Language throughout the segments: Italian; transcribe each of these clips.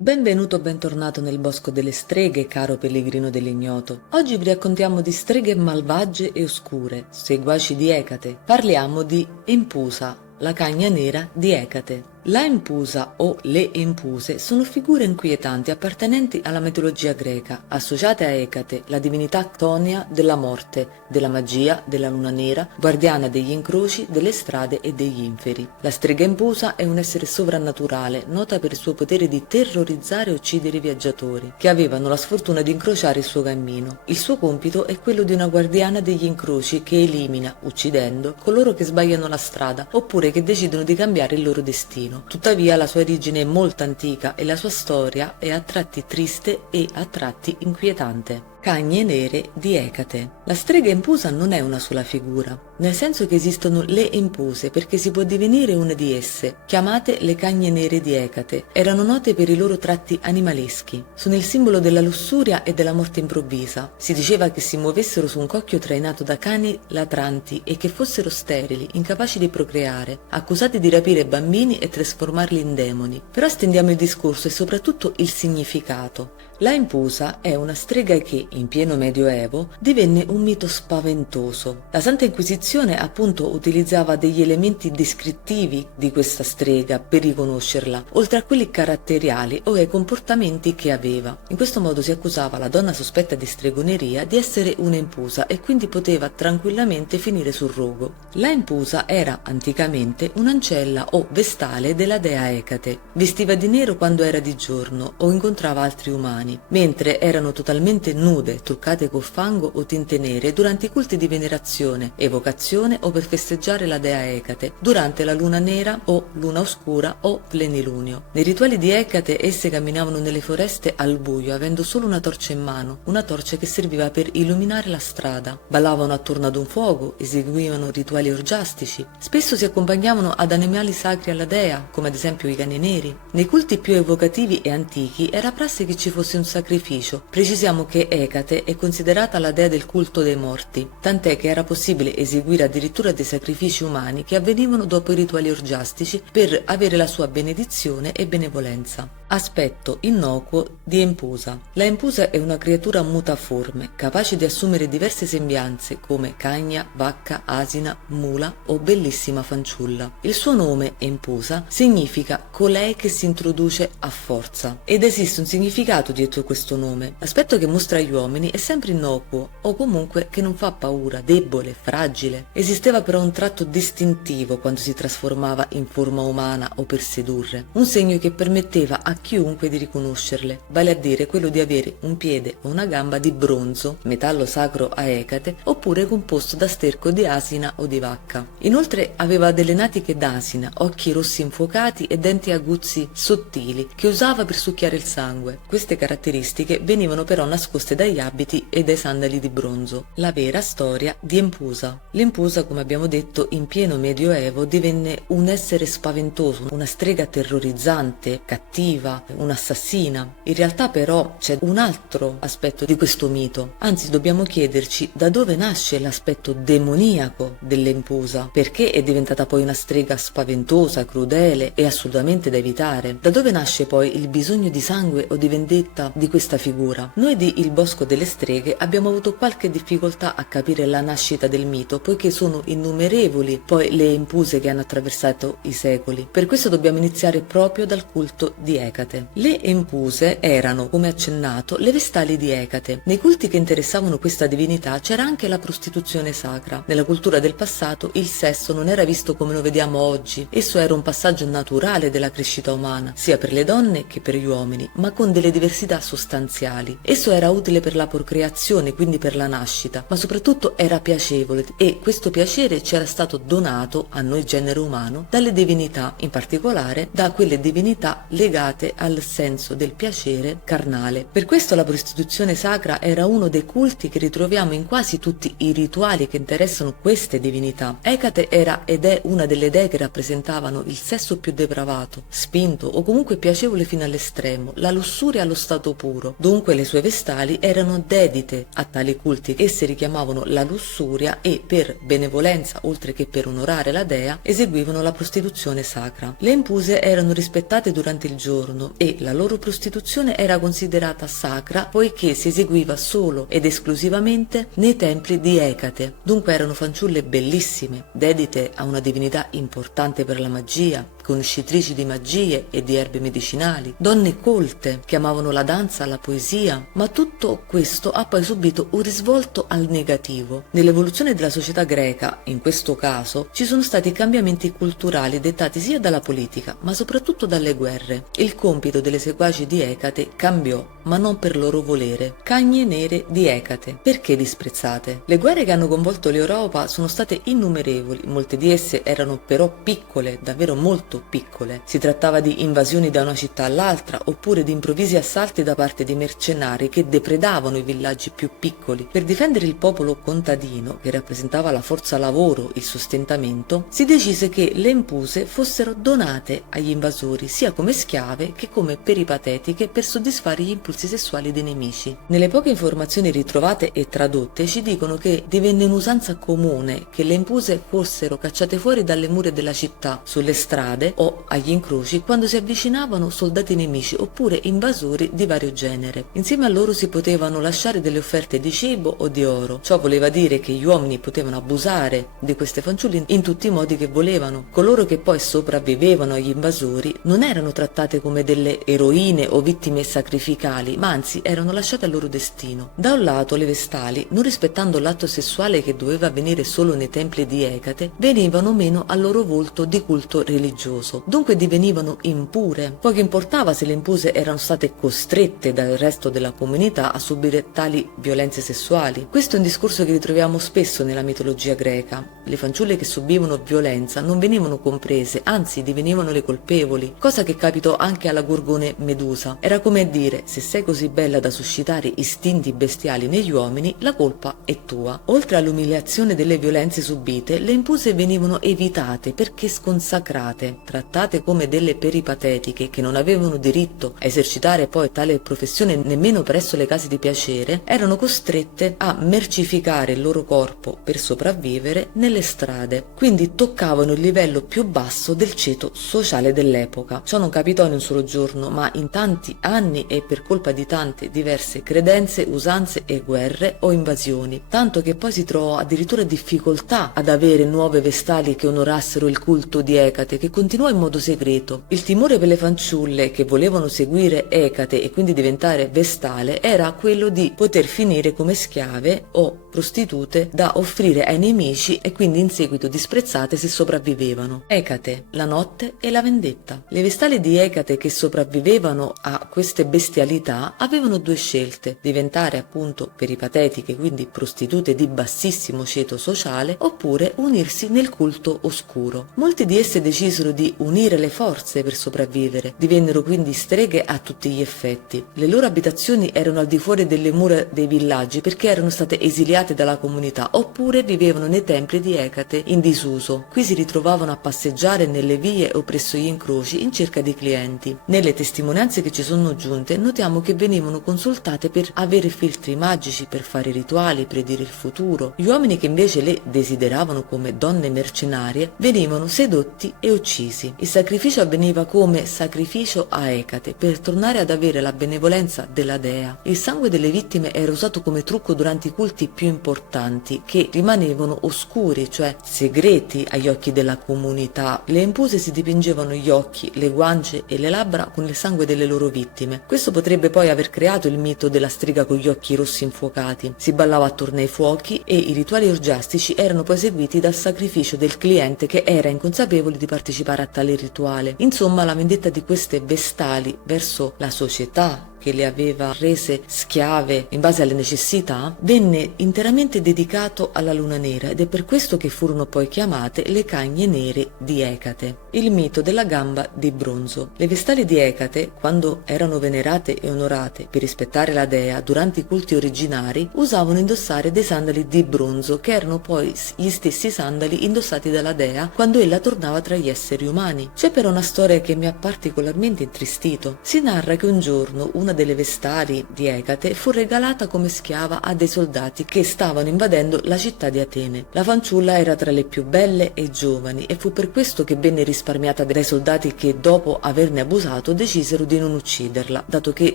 Benvenuto o bentornato nel bosco delle streghe, caro pellegrino dell'ignoto. Oggi vi raccontiamo di streghe malvagie e oscure, seguaci di Ecate. Parliamo di Empusa, la cagna nera di Ecate. La Empusa o le Empuse sono figure inquietanti appartenenti alla mitologia greca, associate a Ecate, la divinità ctonia della morte, della magia, della luna nera, guardiana degli incroci, delle strade e degli inferi. La strega Empusa è un essere sovrannaturale, nota per il suo potere di terrorizzare e uccidere i viaggiatori, che avevano la sfortuna di incrociare il suo cammino. Il suo compito è quello di una guardiana degli incroci che elimina, uccidendo, coloro che sbagliano la strada oppure che decidono di cambiare il loro destino. Tuttavia la sua origine è molto antica e la sua storia è a tratti triste e a tratti inquietante. Cagne nere di Ecate. La strega Empusa non è una sola figura, nel senso che esistono le Empuse perché si può divenire una di esse, chiamate le cagne nere di Ecate. Erano note per i loro tratti animaleschi. Sono il simbolo della lussuria e della morte improvvisa. Si diceva che si muovessero su un cocchio trainato da cani latranti e che fossero sterili, incapaci di procreare, accusati di rapire bambini e trasformarli in demoni. Però stendiamo il discorso e soprattutto il significato. La Empusa è una strega che, in pieno Medioevo, divenne un mito spaventoso. La Santa Inquisizione appunto utilizzava degli elementi descrittivi di questa strega per riconoscerla, oltre a quelli caratteriali o ai comportamenti che aveva. In questo modo si accusava la donna sospetta di stregoneria di essere un'Empusa e quindi poteva tranquillamente finire sul rogo. La Empusa era anticamente un'ancella o vestale della dea Ecate. Vestiva di nero quando era di giorno o incontrava altri umani, mentre erano totalmente nude, truccate col fango o tinte nere durante i culti di venerazione, evocazione o per festeggiare la dea Ecate, durante la luna nera o luna oscura o plenilunio. Nei rituali di Ecate esse camminavano nelle foreste al buio, avendo solo una torcia in mano, una torcia che serviva per illuminare la strada. Ballavano attorno ad un fuoco, eseguivano rituali orgiastici, spesso si accompagnavano ad animali sacri alla dea, come ad esempio i cani neri. Nei culti più evocativi e antichi era prassi che ci fosse un sacrificio. Precisiamo che Ecate è considerata la dea del culto dei morti, tant'è che era possibile eseguire addirittura dei sacrifici umani che avvenivano dopo i rituali orgiastici per avere la sua benedizione e benevolenza. Aspetto innocuo di Empusa. La Empusa è una creatura mutaforme, capace di assumere diverse sembianze come cagna, vacca, asina, mula o bellissima fanciulla. Il suo nome, Empusa, significa colei che si introduce a forza, ed esiste un significato dietro questo nome. L'aspetto che mostra agli uomini è sempre innocuo o comunque che non fa paura, debole, fragile. Esisteva però un tratto distintivo quando si trasformava in forma umana o per sedurre, un segno che permetteva a chiunque di riconoscerle, vale a dire quello di avere un piede o una gamba di bronzo, metallo sacro a Ecate, oppure composto da sterco di asina o di vacca. Inoltre aveva delle natiche d'asina, occhi rossi infuocati e denti aguzzi sottili che usava per succhiare il sangue. Queste caratteristiche venivano però nascoste dagli abiti e dai sandali di bronzo. La vera storia di Empusa. L'Empusa, come abbiamo detto, in pieno Medioevo divenne un essere spaventoso, una strega terrorizzante, cattiva, un'assassina. In realtà però c'è un altro aspetto di questo mito, anzi dobbiamo chiederci da dove nasce l'aspetto demoniaco dell'Empusa, perché è diventata poi una strega spaventosa, crudele e assolutamente da evitare. Da dove nasce poi il bisogno di sangue o di vendetta di questa figura? Noi di Il Bosco delle Streghe abbiamo avuto qualche difficoltà a capire la nascita del mito, poiché sono innumerevoli poi le Empuse che hanno attraversato i secoli. Per questo dobbiamo iniziare proprio dal culto di Ecate. Le Empuse erano, come accennato, le vestali di Ecate. Nei culti che interessavano questa divinità c'era anche la prostituzione sacra. Nella cultura del passato il sesso non era visto come lo vediamo oggi, esso era un passaggio naturale della crescita umana, sia per le donne che per gli uomini, ma con delle diversità sostanziali. Esso era utile per la procreazione, quindi per la nascita, ma soprattutto era piacevole e questo piacere ci era stato donato a noi genere umano dalle divinità, in particolare da quelle divinità legate al senso del piacere carnale. Per questo la prostituzione sacra era uno dei culti che ritroviamo in quasi tutti i rituali che interessano queste divinità. Ecate era ed è una delle dee che rappresentavano il sesso più depravato, spinto o comunque piacevole fino all'estremo, la lussuria allo stato puro. Dunque le sue vestali erano erano dedite a tali culti. Esse richiamavano la lussuria e per benevolenza, oltre che per onorare la dea, eseguivano la prostituzione sacra. Le impuse erano rispettate durante il giorno e la loro prostituzione era considerata sacra poiché si eseguiva solo ed esclusivamente nei templi di Ecate. Dunque erano fanciulle bellissime, dedite a una divinità importante per la magia, conoscitrici di magie e di erbe medicinali, donne colte che amavano la danza, la poesia, ma tutto questo ha poi subito un risvolto al negativo. Nell'evoluzione della società greca, in questo caso, ci sono stati cambiamenti culturali dettati sia dalla politica, ma soprattutto dalle guerre. Il compito delle seguaci di Ecate cambiò, ma non per loro volere. Cagne nere di Ecate, perché disprezzate? Le guerre che hanno coinvolto l'Europa sono state innumerevoli, molte di esse erano però piccole, davvero molto piccole. Si trattava di invasioni da una città all'altra oppure di improvvisi assalti da parte di mercenari che depredavano i villaggi più piccoli. Per difendere il popolo contadino, che rappresentava la forza lavoro, il sostentamento, si decise che le impuse fossero donate agli invasori sia come schiave che come peripatetiche per soddisfare gli impulsi sessuali dei nemici. Nelle poche informazioni ritrovate e tradotte ci dicono che divenne un'usanza comune che le impuse fossero cacciate fuori dalle mura della città, sulle strade o agli incroci quando si avvicinavano soldati nemici oppure invasori di vario genere. Insieme a loro si potevano lasciare delle offerte di cibo o di oro. Ciò voleva dire che gli uomini potevano abusare di queste fanciulle in tutti i modi che volevano. Coloro che poi sopravvivevano agli invasori non erano trattate come delle eroine o vittime sacrificali, ma anzi erano lasciate al loro destino. Da un lato le Vestali, non rispettando l'atto sessuale che doveva avvenire solo nei templi di Ecate, venivano meno al loro volto di culto religioso. Dunque divenivano impure. Poco importava se le impuse erano state costrette dal resto della comunità a subire tali violenze sessuali. Questo è un discorso che ritroviamo spesso nella mitologia greca. Le fanciulle che subivano violenza non venivano comprese, anzi divenivano le colpevoli, cosa che capitò anche alla Gorgone Medusa. Era come dire: se sei così bella da suscitare istinti bestiali negli uomini, la colpa è tua. Oltre all'umiliazione delle violenze subite, le impuse venivano evitate perché sconsacrate, trattate come delle peripatetiche che non avevano diritto a esercitare poi tale professione nemmeno presso le case di piacere, erano costrette a mercificare il loro corpo per sopravvivere nelle strade, quindi toccavano il livello più basso del ceto sociale dell'epoca. Ciò non capitò in un solo giorno, ma in tanti anni e per colpa di tante diverse credenze, usanze e guerre o invasioni, tanto che poi si trovò addirittura difficoltà ad avere nuove Vestali che onorassero il culto di Ecate, che continuò in modo segreto. Il timore per le fanciulle che volevano seguire Ecate e quindi diventare Vestale era quello di poter finire come schiave o prostitute da offrire ai nemici e quindi in seguito disprezzate se sopravvivevano. Ecate, la notte e la vendetta. Le Vestali di Ecate che sopravvivevano a queste bestialità avevano due scelte: diventare appunto peripatetiche, quindi prostitute di bassissimo ceto sociale, oppure unirsi nel culto oscuro. Molti di esse decisero di unire le forze per sopravvivere, divennero quindi streghe a tutti gli effetti. Le loro abitazioni erano al di fuori delle mura dei villaggi perché erano state esiliate dalla comunità, oppure vivevano nei templi di Ecate in disuso. Qui si ritrovavano a passeggiare nelle vie o presso gli incroci in cerca di clienti. Nelle testimonianze che ci sono giunte notiamo che venivano consultate per avere filtri magici, per fare rituali, predire il futuro. Gli uomini che invece le desideravano come donne mercenarie venivano sedotti e uccisi. Il sacrificio avveniva come sacrificio a Ecate per tornare ad avere la benevolenza della dea. Il sangue delle vittime era usato come trucco durante i culti più importanti, che rimanevano oscuri, cioè segreti agli occhi della comunità. Le impuse si dipingevano gli occhi, le guance e le labbra con il sangue delle loro vittime. Questo potrebbe poi aver creato il mito della strega con gli occhi rossi infuocati. Si ballava attorno ai fuochi e i rituali orgiastici erano poi seguiti dal sacrificio del cliente che era inconsapevole di partecipare a tale rituale. Insomma, la vendetta di queste Vestali verso la società che le aveva rese schiave in base alle necessità venne interamente dedicato alla luna nera, ed è per questo che furono poi chiamate le cagne nere di Ecate. Il mito della gamba di bronzo. Le Vestali di Ecate, quando erano venerate e onorate per rispettare la dea durante i culti originari, usavano indossare dei sandali di bronzo che erano poi gli stessi sandali indossati dalla dea quando ella tornava tra gli esseri umani. C'è però una storia che mi ha particolarmente intristito. Si narra che un giorno una una delle vestali di Ecate fu regalata come schiava a dei soldati che stavano invadendo la città di Atene. La fanciulla era tra le più belle e giovani e fu per questo che venne risparmiata dai soldati che, dopo averne abusato, decisero di non ucciderla, dato che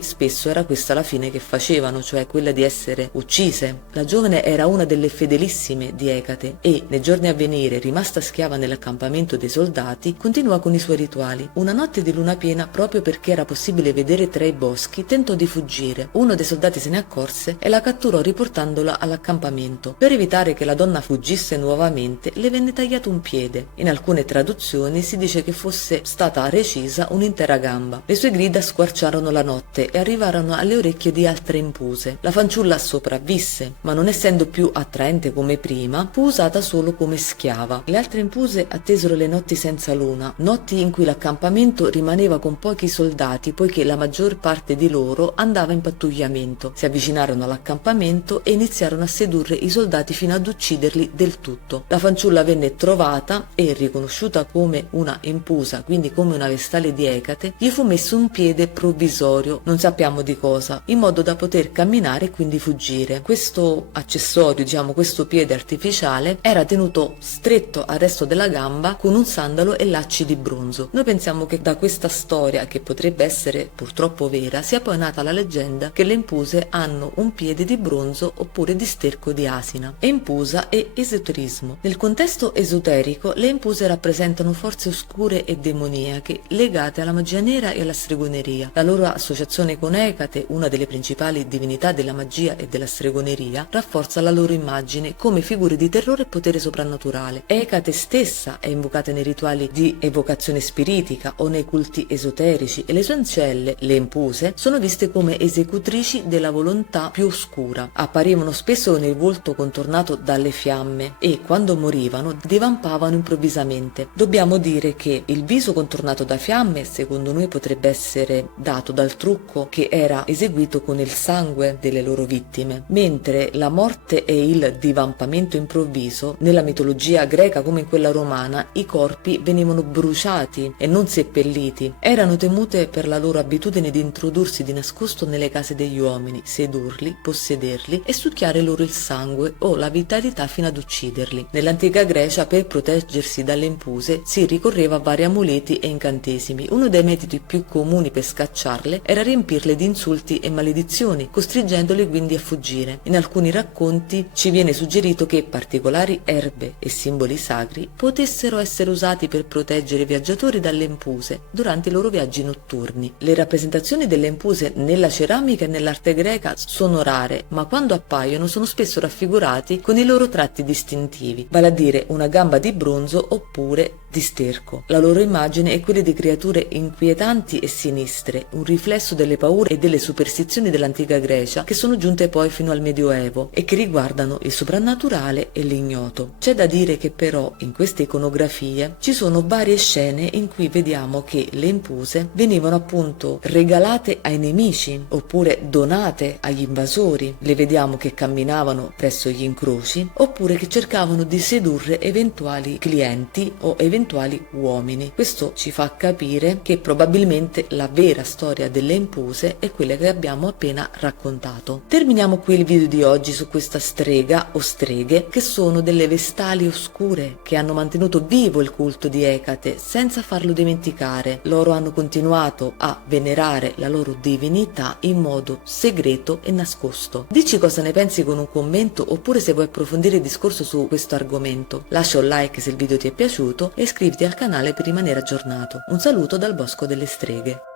spesso era questa la fine che facevano, cioè quella di essere uccise. La giovane era una delle fedelissime di Ecate e, nei giorni a venire, rimasta schiava nell'accampamento dei soldati, continua con i suoi rituali. Una notte di luna piena, proprio perché era possibile vedere tra i boschi, tentò di fuggire. Uno dei soldati se ne accorse e la catturò riportandola all'accampamento. Per evitare che la donna fuggisse nuovamente, le venne tagliato un piede. In alcune traduzioni si dice che fosse stata recisa un'intera gamba. Le sue grida squarciarono la notte e arrivarono alle orecchie di altre impuse. La fanciulla sopravvisse, ma non essendo più attraente come prima, fu usata solo come schiava. Le altre impuse attesero le notti senza luna, notti in cui l'accampamento rimaneva con pochi soldati, poiché la maggior parte di loro andava in pattugliamento. Si avvicinarono all'accampamento e iniziarono a sedurre i soldati fino ad ucciderli del tutto. La fanciulla venne trovata e, riconosciuta come una impusa, quindi come una vestale di Ecate, gli fu messo un piede provvisorio, non sappiamo di cosa, in modo da poter camminare e quindi fuggire. Questo accessorio, questo piede artificiale, era tenuto stretto al resto della gamba con un sandalo e lacci di bronzo. Noi pensiamo che da questa storia, che potrebbe essere purtroppo vera, sia poi nata la leggenda che le impuse hanno un piede di bronzo oppure di sterco di asina. Empusa e esoterismo. Nel contesto esoterico, le impuse rappresentano forze oscure e demoniache legate alla magia nera e alla stregoneria. La loro associazione con Ecate, una delle principali divinità della magia e della stregoneria, rafforza la loro immagine come figure di terrore e potere soprannaturale. Ecate stessa è invocata nei rituali di evocazione spiritica o nei culti esoterici e le sue ancelle, le impuse, sono viste come esecutrici della volontà più oscura. Apparivano spesso nel volto contornato dalle fiamme e, quando morivano, divampavano improvvisamente. Dobbiamo dire che il viso contornato da fiamme, secondo noi, potrebbe essere dato dal trucco che era eseguito con il sangue delle loro vittime, mentre la morte e il divampamento improvviso, nella mitologia greca come in quella romana, i corpi venivano bruciati e non seppelliti. Erano temute per la loro abitudine di introdursi di nascosto nelle case degli uomini, sedurli, possederli e succhiare loro il sangue o la vitalità fino ad ucciderli. Nell'antica Grecia, per proteggersi dalle impuse, si ricorreva a vari amuleti e incantesimi. Uno dei metodi più comuni per scacciarle era riempirle di insulti e maledizioni, costringendole quindi a fuggire. In alcuni racconti ci viene suggerito che particolari erbe e simboli sacri potessero essere usati per proteggere i viaggiatori dalle impuse durante i loro viaggi notturni. Le rappresentazioni delle impuse nella ceramica e nell'arte greca sono rare, ma quando appaiono sono spesso raffigurati con i loro tratti distintivi, vale a dire una gamba di bronzo oppure di sterco. La loro immagine è quella di creature inquietanti e sinistre, un riflesso delle paure e delle superstizioni dell'antica Grecia che sono giunte poi fino al Medioevo e che riguardano il soprannaturale e l'ignoto. C'è da dire che però in queste iconografie ci sono varie scene in cui vediamo che le impuse venivano appunto regalate ai nemici oppure donate agli invasori. Le vediamo che camminavano presso gli incroci oppure che cercavano di sedurre eventuali clienti o eventuali uomini. Questo ci fa capire che probabilmente la vera storia delle impuse è quella che abbiamo appena raccontato. Terminiamo qui il video di oggi su questa strega o streghe, che sono delle vestali oscure che hanno mantenuto vivo il culto di Ecate senza farlo dimenticare. Loro hanno continuato a venerare la loro divinità in modo segreto e nascosto. Dici cosa ne pensi con un commento, oppure se vuoi approfondire il discorso su questo argomento. Lascia un like se il video ti è piaciuto e iscriviti al canale per rimanere aggiornato. Un saluto dal Bosco delle Streghe.